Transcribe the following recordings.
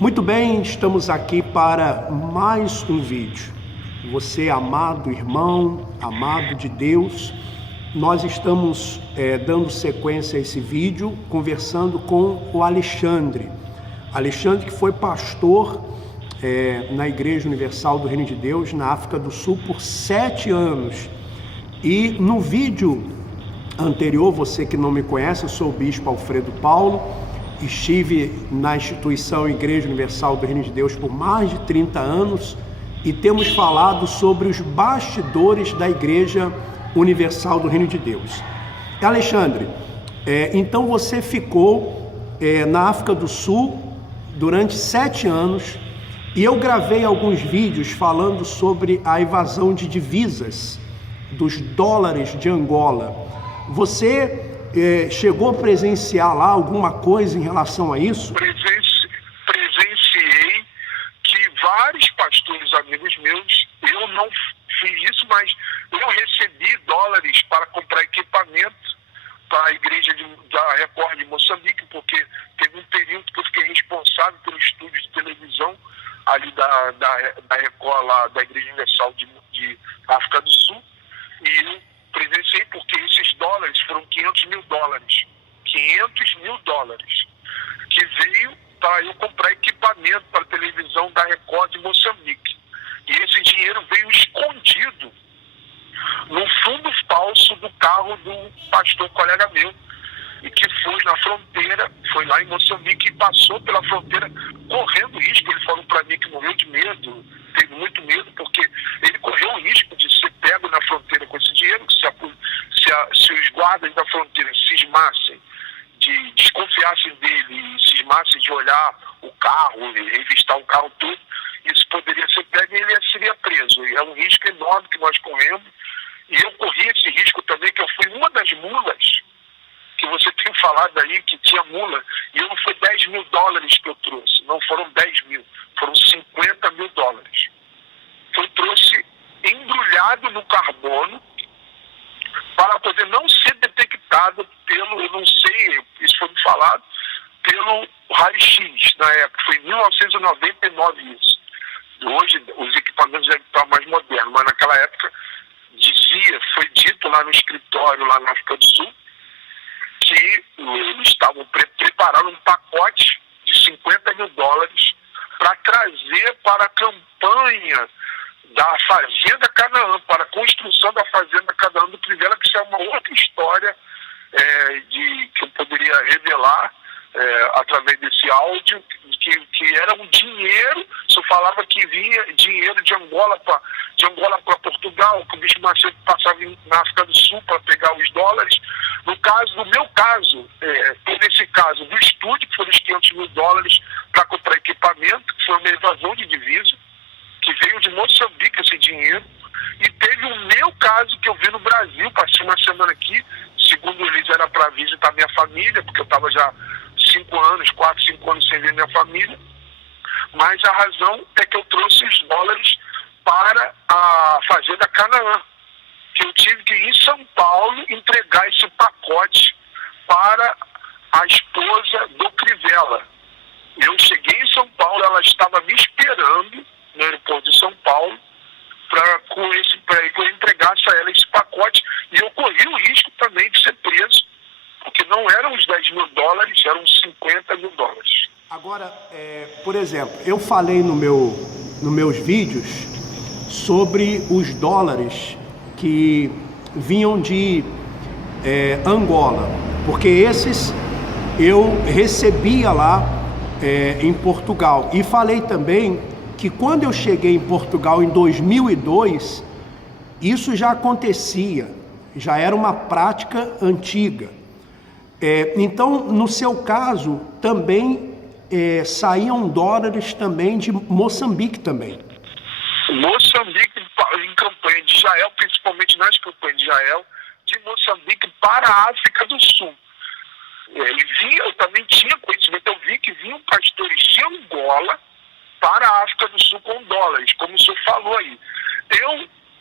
Muito bem, estamos aqui para mais um vídeo. Você, amado irmão, amado de Deus, nós estamos dando sequência a esse vídeo, conversando com o Alexandre. Alexandre, que foi pastor na Igreja Universal do Reino de Deus, na África do Sul, por 7 anos. E no vídeo anterior, você que não me conhece, eu sou o Bispo Alfredo Paulo, estive na instituição Igreja Universal do Reino de Deus por mais de 30 anos e temos falado sobre os bastidores da Igreja Universal do Reino de Deus. Alexandre, então você ficou na África do Sul durante 7 anos e eu gravei alguns vídeos falando sobre a evasão de divisas dos dólares de Angola. Você chegou a presenciar lá alguma coisa em relação a isso? Presenciei que vários pastores amigos meus, eu não fiz isso, mas eu recebi dólares para comprar equipamento para a igreja da Record de Moçambique, porque teve um período que eu fiquei responsável pelo estúdio de televisão ali da Record, lá da Igreja Universal de África do Sul, e eu presenciei porque esses dólares foram 500 mil dólares, 500 mil dólares, que veio para eu comprar equipamento para a televisão da Record de Moçambique. E esse dinheiro veio escondido no fundo falso do carro do pastor colega meu, e que foi na fronteira, foi lá em Moçambique e passou pela fronteira correndo risco. Ele falou para mim que morreu de medo, teve muito medo, porque ele correu o risco de ser pego na fronteira com esse dinheiro, que se os guardas da fronteira cismassem, desconfiassem dele e cismassem de olhar o carro, revistar o carro todo, isso poderia ser pego e ele seria preso. E é um risco enorme que nós corremos, e eu corri esse risco também, que eu fui uma das mulas que você tem falado aí, que tinha mula, e não foi 10 mil dólares que eu trouxe, não foram 10 mil, foram 50 mil dólares. Eu trouxe embrulhado no carbono para poder não ser detectado pelo, eu não sei, isso foi me falado, pelo raio-x na época, foi em 1999 isso. Hoje os equipamentos devem estar mais modernos, mas naquela época foi dito lá no escritório, lá na África do Sul, que eles estavam preparando um pacote de 50 mil dólares para trazer para a campanha da Fazenda Canaã, para a construção da Fazenda Canaã do Crivella, que isso é uma outra história que eu poderia revelar através desse áudio, que era um dinheiro, se eu falava que vinha dinheiro de Angola para Portugal, que o Bispo Macedo passava na África do Sul para pegar os dólares. No meu caso, teve esse caso do estúdio, que foram os 500 mil dólares para comprar equipamento, que foi uma evasão de divisa, que veio de Moçambique esse dinheiro, e teve o meu caso que eu vi no Brasil, passei uma semana aqui, segundo eles era para visitar minha família, porque eu estava já 4, 5 anos sem ver minha família, mas a razão é que eu trouxe os dólares para a Fazenda Canaã, que eu tive que ir em São Paulo entregar esse pacote para a esposa do Crivella. Eu cheguei em São Paulo, ela estava me esperando no aeroporto de São Paulo para que eu entregasse a ela esse pacote, e eu corri o risco também de ser preso, porque não eram os 10 mil dólares, eram 50 mil dólares. Agora, por exemplo, eu falei nos meus vídeos sobre os dólares que vinham de Angola, porque esses eu recebia lá em Portugal. E falei também que quando eu cheguei em Portugal em 2002, isso já acontecia, já era uma prática antiga. Então, no seu caso, também saíam dólares também de Moçambique também. Moçambique, em campanha de Israel, principalmente nas campanhas de Israel, de Moçambique para a África do Sul. Eu também tinha conhecimento, eu vi que vinham pastores de Angola para a África do Sul com dólares, como o senhor falou aí.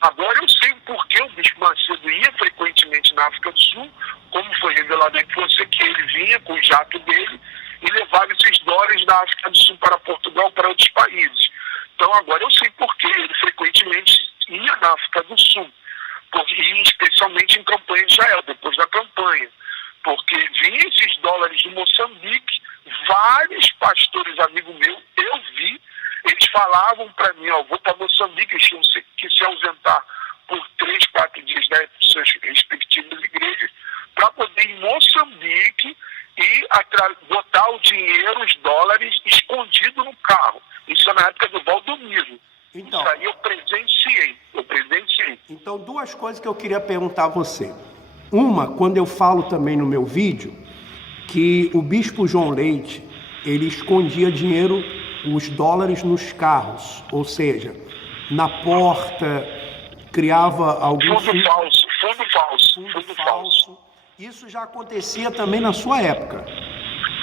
Agora eu sei o porquê o Bispo Macedo ia frequentemente na África do Sul, como foi revelado em você, que ele vinha com o jato dele e levava esses dólares da África do Sul para Portugal para outros países. Então agora eu sei por que ele frequentemente ia na África do Sul, e especialmente em campanha de Israel, depois da campanha, porque vinham esses dólares de Moçambique, vários pastores amigos meus, eu vi, eles falavam para mim, ó, vou para Moçambique, eles tinham que se ausentar por 3, 4 dias das suas respectivas igrejas, para poder ir em Moçambique e botar o dinheiro, os dólares, escondido no carro. Isso é na época do Valdomiro. Então, isso aí eu presenciei. Então, duas coisas que eu queria perguntar a você. Uma, quando eu falo também no meu vídeo, que o bispo João Leite, ele escondia dinheiro, os dólares nos carros, ou seja, na porta, criava algum... Fundo falso. Isso já acontecia também na sua época?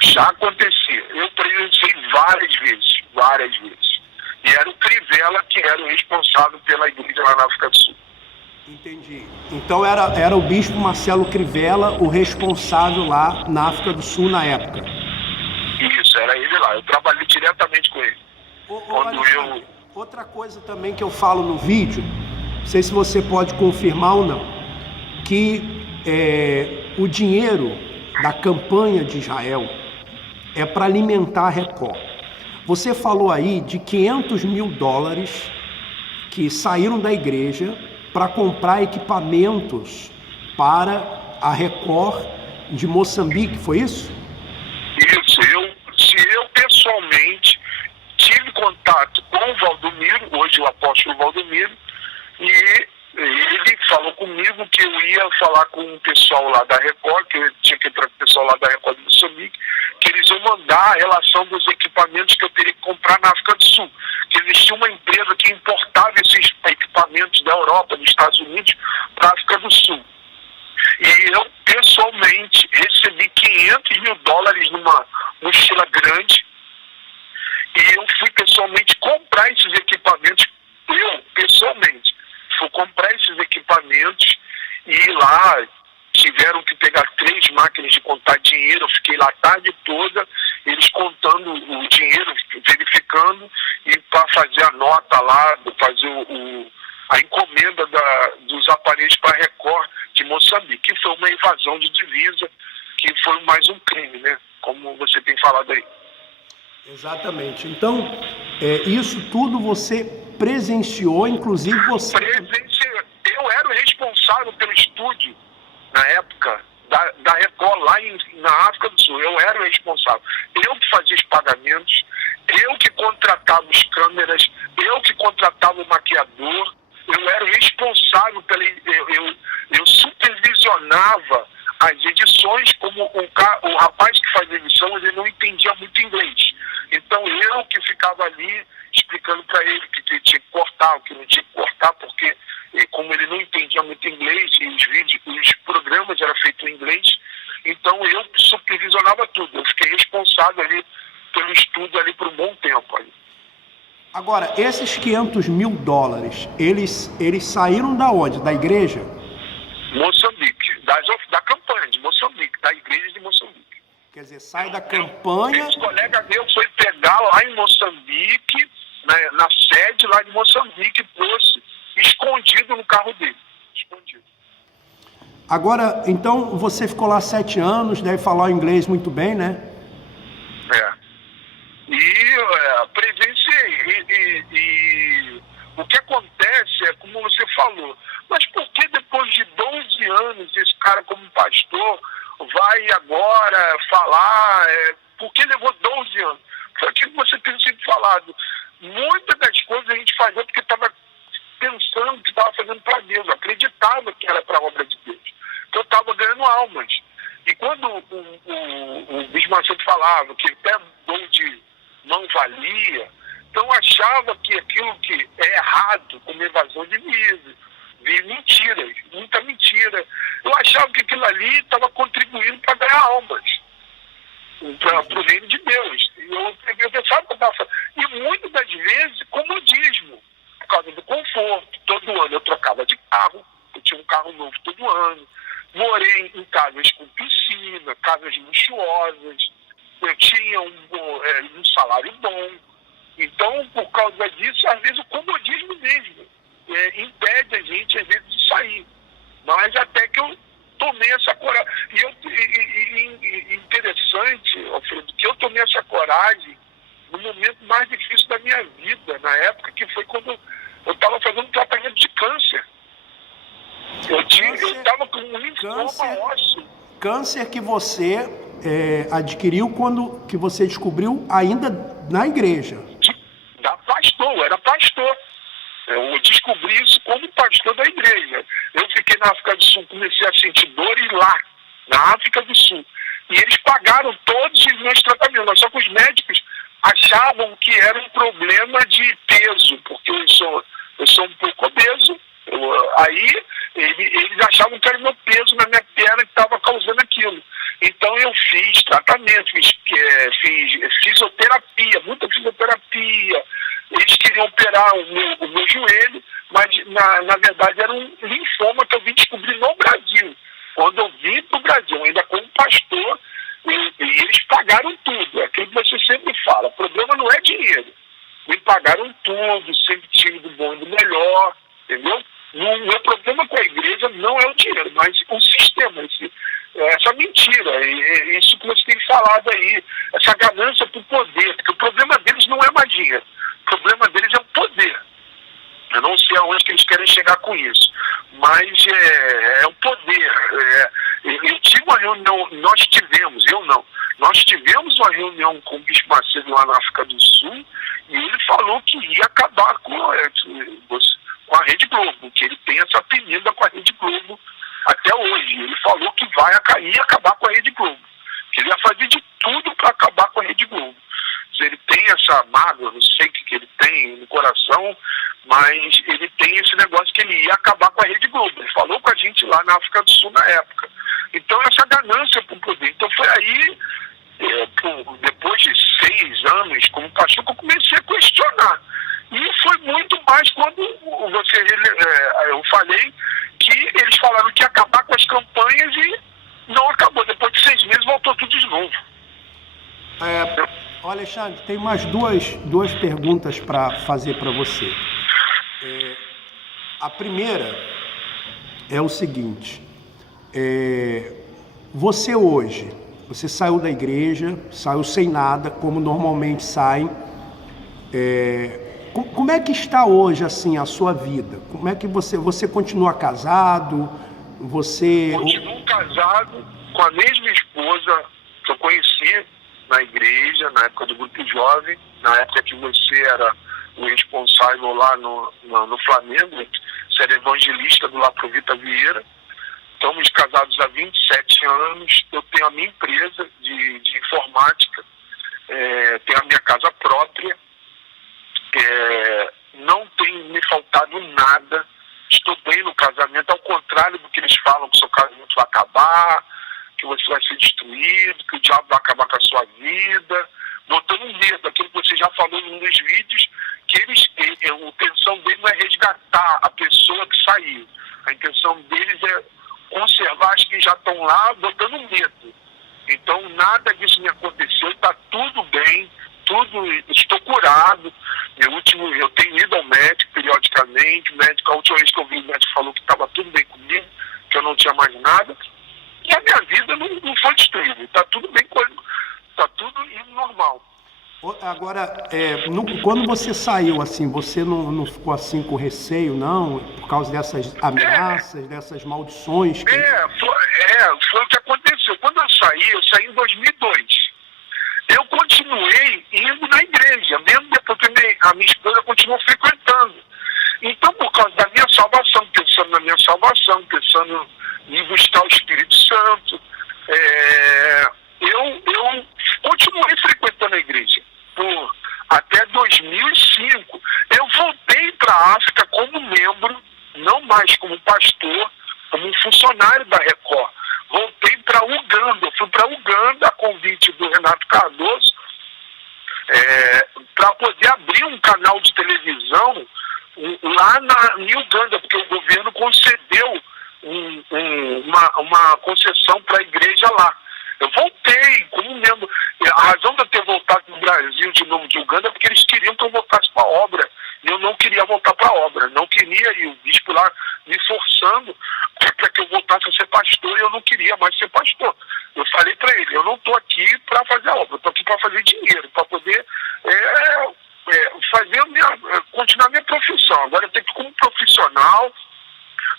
Já acontecia. Eu presenciei várias vezes. E era o Crivella que era o responsável pela igreja lá na África do Sul. Entendi. Então era o bispo Marcelo Crivella o responsável lá na África do Sul na época? Isso, era ele lá. Eu trabalhei diretamente com ele. Outra coisa também que eu falo no vídeo, não sei se você pode confirmar ou não, que o dinheiro da campanha de Israel é para alimentar a Record. Você falou aí de 500 mil dólares que saíram da igreja para comprar equipamentos para a Record de Moçambique, foi isso? Isso, eu pessoalmente tive contato com o Valdomiro, hoje o apóstolo Valdomiro, e ele falou comigo que eu ia falar com o pessoal lá da Record, que eu tinha que entrar com o pessoal lá da Record de Moçambique, que eles iam mandar a relação dos equipamentos que eu teria que comprar na África do Sul. Que existia uma empresa que importava esses equipamentos da Europa, dos Estados Unidos, para a África do Sul. E eu, pessoalmente, recebi 500 mil dólares numa mochila grande, e eu fui pessoalmente comprar esses equipamentos, fui comprar esses equipamentos, e lá tiveram que pegar 3 máquinas de contar dinheiro. Eu fiquei lá a tarde toda, eles contando o dinheiro, verificando, e para fazer a nota lá, fazer a encomenda dos aparelhos para a Record de Moçambique, que foi uma evasão de divisa, que foi mais um crime, né? Como você tem falado aí. Exatamente. Então, isso tudo você presenciou, inclusive você... Presenciei. Eu era o responsável pelo estúdio, na época, da Record lá na África do Sul. Eu era o responsável. Eu que fazia os pagamentos, eu que contratava as câmeras, eu que contratava o maquiador, eu era o responsável eu supervisionava as edições, como o rapaz que faz edição, ele não entendia muito inglês. Então eu que ficava ali explicando para ele o que tinha que cortar, o que não tinha que cortar, porque como ele não entendia muito inglês e os programas eram feitos em inglês, então eu supervisionava tudo. Eu fiquei responsável ali pelo estudo ali por um bom tempo ali. Agora, esses 500 mil dólares, eles saíram da onde? Da igreja? Moçambique, da campanha de Moçambique, da igreja de Moçambique. Quer dizer, sai da campanha... Esse colega meu foi pegar lá em Moçambique, na sede lá de Moçambique, trouxe escondido no carro dele. Escondido. Agora, então, você ficou lá 7 anos, deve falar inglês muito bem, né? E presenciei. E o que acontece é, como você falou, mas por que depois de 12 anos esse cara como pastor vai agora falar? Por que levou 12 anos? Foi aquilo que você tem sempre falado. Muitas das coisas a gente fazia porque estava pensando que estava fazendo para Deus, acreditava que era para a obra de Deus. Então eu estava ganhando almas. E quando o Bispo Macedo falava que até dom de não valia, então eu achava que aquilo que é errado, como evasão de divisa, de mentiras, muita mentira, eu achava que aquilo ali estava contribuindo para ganhar almas, para o reino de Deus. E eu pensava que eu estava fazendo. E muitas das vezes, comodismo, por causa do conforto. Todo ano eu trocava de carro, eu tinha um carro novo todo ano. Morei em casas com piscina, casas luxuosas, eu tinha um salário bom. Então, por causa disso, às vezes o comodismo mesmo impede a gente, às vezes, de sair. Mas até que eu tomei essa coragem. E interessante, Alfredo, que eu tomei essa coragem no momento mais difícil da minha vida, na época, que foi quando eu estava fazendo tratamento de câncer. Eu estava com um linfoma ósseo. Câncer que você adquiriu quando que você descobriu ainda na igreja. Eu era pastor. Eu descobri isso como pastor da igreja. Eu fiquei na África do Sul, comecei a sentir dores lá, na África do Sul. E eles pagaram todos os meus tratamentos, só que os médicos achavam que era um problema de peso, porque eu sou um pouco obeso. Aí eles achavam que era o meu peso na minha perna que estava causando aquilo. Então eu fiz tratamento, fiz fisioterapia, muita fisioterapia. Eles queriam operar o meu joelho, mas na verdade era um linfoma que eu vim descobrir no Brasil. Quando eu vim para o Brasil, ainda como pastor, e eles pagaram tudo. É aquilo que você sempre fala, o problema não é dinheiro. Me pagaram tudo, sempre tive do bom e do melhor, entendeu? O meu problema com a igreja não é o dinheiro, mas o sistema, essa mentira, isso que você tem falado aí, essa ganância por poder, porque o problema deles não é mais dinheiro, o problema deles é o poder. Eu não sei aonde que eles querem chegar com isso, mas é o poder. Eu tive uma reunião, nós tivemos uma reunião com o Bispo Macedo lá na África do Sul, e ele falou que ia acabar com a Rede Globo, que ele tem essa penida com a Rede Globo até hoje. Ele falou que ia acabar com a Rede Globo, que ele ia fazer de tudo para acabar com a Rede Globo. Ele tem essa mágoa, não sei o que ele tem no coração, mas ele tem esse negócio que ele ia acabar com a Rede Globo. Ele falou com a gente lá na África do Sul na época. Então essa ganância por poder. Então foi aí, depois de 6 anos como pastor, que eu comecei a questionar. E foi muito mais quando eu falei que eles falaram que ia acabar com as campanhas e não acabou. Depois de 6 meses voltou tudo de novo. Alexandre, tem mais duas perguntas para fazer para você. A primeira é o seguinte: você hoje, você saiu da igreja, saiu sem nada, como normalmente saem. Como é que está hoje assim a sua vida? Como é que você continua casado? Continuo casado com a mesma esposa que eu conheci na igreja, na época do grupo jovem, na época que você era o responsável lá no Flamengo, você era evangelista do Lapro Vita Vieira. Estamos casados há 27 anos, eu tenho a minha empresa de informática, tenho a minha casa própria, não tem me faltado nada, estou bem no casamento, ao contrário do que eles falam, que o seu casamento vai acabar, que você vai ser destruído, que o diabo vai acabar com a sua vida, botando medo, aquilo que você já falou em um dos vídeos, que a intenção deles não é resgatar a pessoa que saiu, a intenção deles é conservar as que já estão lá, botando medo. Então nada disso me aconteceu, está tudo bem, estou curado. Eu tenho ido ao médico periodicamente, a última vez que eu vi, o médico falou que estava tudo bem comigo, que eu não tinha mais nada. E a minha vida não foi destruída, está tudo bem comigo, está tudo indo normal. Agora, quando você saiu, assim, você não ficou assim com receio, não? Por causa dessas ameaças, dessas maldições? Foi o que aconteceu. Quando eu saí em 2002. Eu continuei indo na igreja, mesmo depois que a minha esposa continuou frequentando. Então, por causa da minha salvação, pensando na minha salvação, pensando em buscar o Espírito Santo, eu continuei frequentando a igreja até 2005. Eu voltei para a África como membro, não mais como pastor, como um funcionário da Record. Voltei para Uganda, eu fui para Uganda a convite do Renato Cardoso, para poder abrir um canal de televisão lá em Uganda, porque o governo concedeu uma concessão para a igreja lá. Eu voltei como membro. A razão de eu ter voltado no Brasil veio de novo de Uganda porque eles queriam que eu voltasse para a obra. E eu não queria voltar para a obra, não queria, e o bispo lá me forçando para que eu voltasse a ser pastor, e eu não queria mais ser pastor. Eu falei para ele, eu não estou aqui para fazer a obra, eu estou aqui para fazer dinheiro, para poder continuar minha profissão. Agora eu tenho que, como profissional,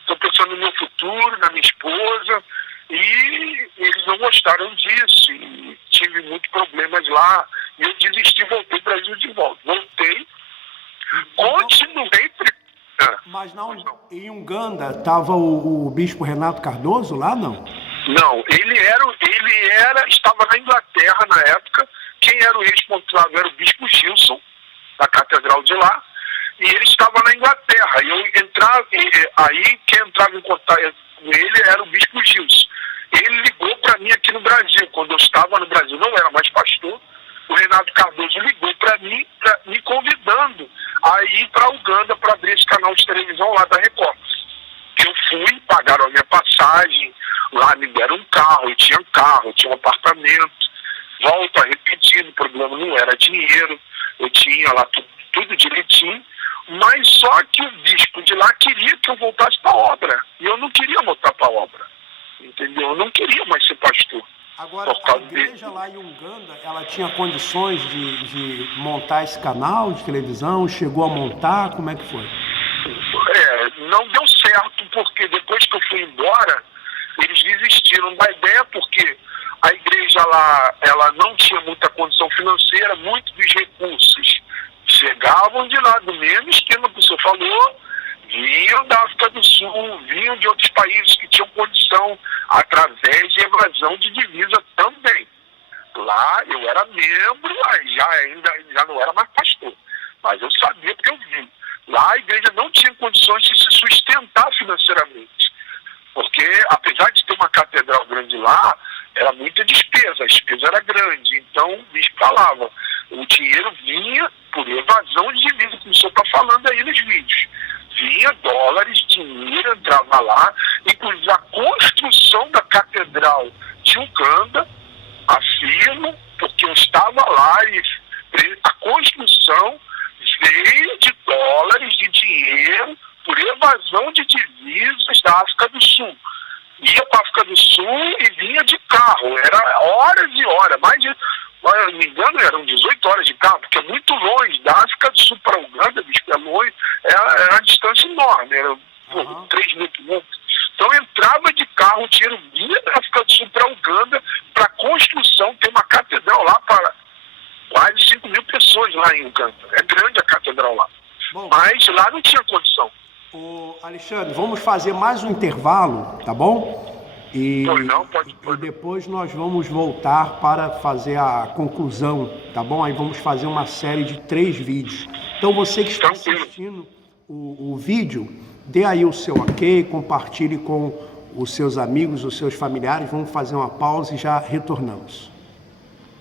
estou pensando no meu futuro, na minha esposa, e eles não gostaram disso, e tive muitos problemas lá, e eu desisti, voltei para o Brasil de volta. Voltei, continuei. Mas em Uganda estava o bispo Renato Cardoso lá, não? Não, ele estava na Inglaterra na época. Quem era o responsável era o bispo Gilson, da catedral de lá, e ele estava na Inglaterra. E aí quem entrava em contato com ele era o bispo Gilson. Ele ligou para mim aqui no Brasil, quando eu estava no Brasil, não era mais pastor. O Renato Cardoso ligou para mim, me convidando a ir para Uganda para abrir esse canal de televisão lá da Record. Eu fui, pagaram a minha passagem, lá me deram um carro, eu tinha um apartamento. Volto a repetir, o problema não era dinheiro, eu tinha lá tudo direitinho, mas só que o bispo de lá queria que eu voltasse para a obra, e eu não queria voltar para a obra, entendeu? Eu não queria mais ser pastor. Agora, a igreja lá em Uganda, ela tinha condições de montar esse canal de televisão? Chegou a montar? Como é que foi? Não deu certo, porque depois que eu fui embora, eles desistiram da ideia, porque a igreja lá, ela não tinha muita condição financeira, muitos dos recursos chegavam de lá, do mesmo esquema que o senhor falou, vinham da África do Sul, vinham de outros países que tinham condição, através de evasão de divisa também. Lá eu era membro, já não era mais pastor, mas eu sabia porque eu vi. Lá a igreja não tinha condições de se sustentar financeiramente, porque apesar de ter uma catedral grande lá, era muita despesa, a despesa era grande, então o bispo falava, o dinheiro vinha por evasão de divisa, como o senhor está falando aí nos vídeos. Vinha dólares, dinheiro entrava lá, inclusive a construção da catedral de Uganda, afirmo, porque eu estava lá e a construção veio de dólares, de dinheiro, por evasão de divisas da África do Sul. Ia para a África do Sul e vinha de carro, era horas e horas, não me engano, eram 18 horas de carro, porque é muito longe, da África do Sul para Uganda, bicho, é longe, era uma distância enorme, era 3 mil quilômetros. Então entrava de carro, o dinheiro vinha da África do Sul para Uganda, para construção, tem uma catedral lá para quase 5 mil pessoas lá em Uganda. É grande a catedral lá. Bom, mas lá não tinha condição. Alexandre, vamos fazer mais um intervalo, tá bom? E depois nós vamos voltar para fazer a conclusão, tá bom? Aí vamos fazer uma série de 3 vídeos. Então você que está assistindo o vídeo, dê aí o seu ok, compartilhe com os seus amigos, os seus familiares. Vamos fazer uma pausa e já retornamos.